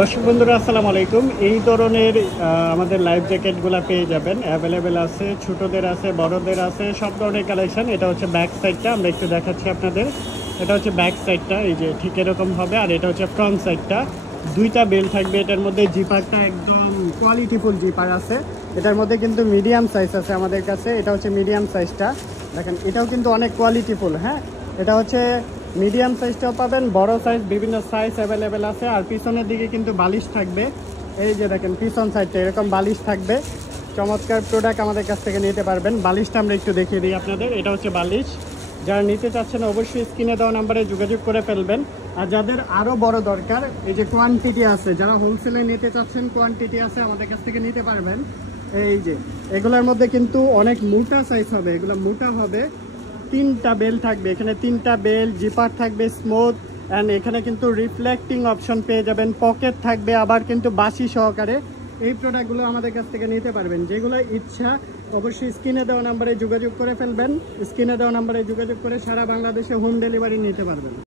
দর্শক বন্ধুরা আসসালামু আলাইকুম। এই ধরনের আমাদের লাইফ জ্যাকেটগুলো পেয়ে যাবেন, অ্যাভেলেবেল আছে, ছোটদের আছে, বড়দের আছে, সব ধরনের কালেকশন। এটা হচ্ছে ব্যাক সাইডটা, আমরা একটু দেখাচ্ছি আপনাদের। এটা হচ্ছে ব্যাক সাইডটা, এই যে ঠিক এরকম হবে। আর এটা হচ্ছে ফ্রন্ট সাইডটা, দুইটা বেল থাকবে। এটার মধ্যে জিপারটা একদম কোয়ালিটিফুল জিপার আছে। এটার মধ্যে কিন্তু মিডিয়াম সাইজ আছে আমাদের কাছে। এটা হচ্ছে মিডিয়াম সাইজটা, দেখেন এটাও কিন্তু অনেক কোয়ালিটিফুল। হ্যাঁ, এটা হচ্ছে মিডিয়াম সাইজটাও পাবেন, বড় সাইজ, বিভিন্ন সাইজ অ্যাভেলেবেল আছে। আর পিছনের দিকে কিন্তু বালিশ থাকবে, এই যে দেখেন পিছন সাইডটা এরকম বালিশ থাকবে। চমৎকার প্রোডাক্ট আমাদের কাছ থেকে নিতে পারবেন। বালিশটা আমরা একটু দেখিয়ে দিই আপনাদের। এটা হচ্ছে বালিশ, যারা নিতে চাচ্ছেন অবশ্যই স্ক্রিনে দেওয়া নাম্বারে যোগাযোগ করে ফেলবেন। আর যাদের আরও বড় দরকার, এই যে কোয়ান্টিটি আছে, যারা হোলসেলে নিতে চাচ্ছেন কোয়ান্টিটি আছে, আমাদের কাছ থেকে নিতে পারবেন। এই যে এগুলোর মধ্যে কিন্তু অনেক মোটা সাইজ হবে, এগুলো মোটা হবে। তিনটা বেল থাকবে এখানে, তিনটা বেল, জিপার থাকবে স্মুথ, অ্যান্ড এখানে কিন্তু রিফ্লেক্টিং অপশন পেয়ে যাবেন, পকেট থাকবে, আবার কিন্তু বাঁশি সহকারে। এই প্রোডাক্টগুলো আমাদের কাছ থেকে নিতে পারবেন। যেগুলো ইচ্ছা অবশ্যই স্ক্রিনে দেওয়া নাম্বারে যোগাযোগ করে ফেলবেন। স্ক্রিনে দেওয়া নাম্বারে যোগাযোগ করে সারা বাংলাদেশে হোম ডেলিভারি নিতে পারবেন।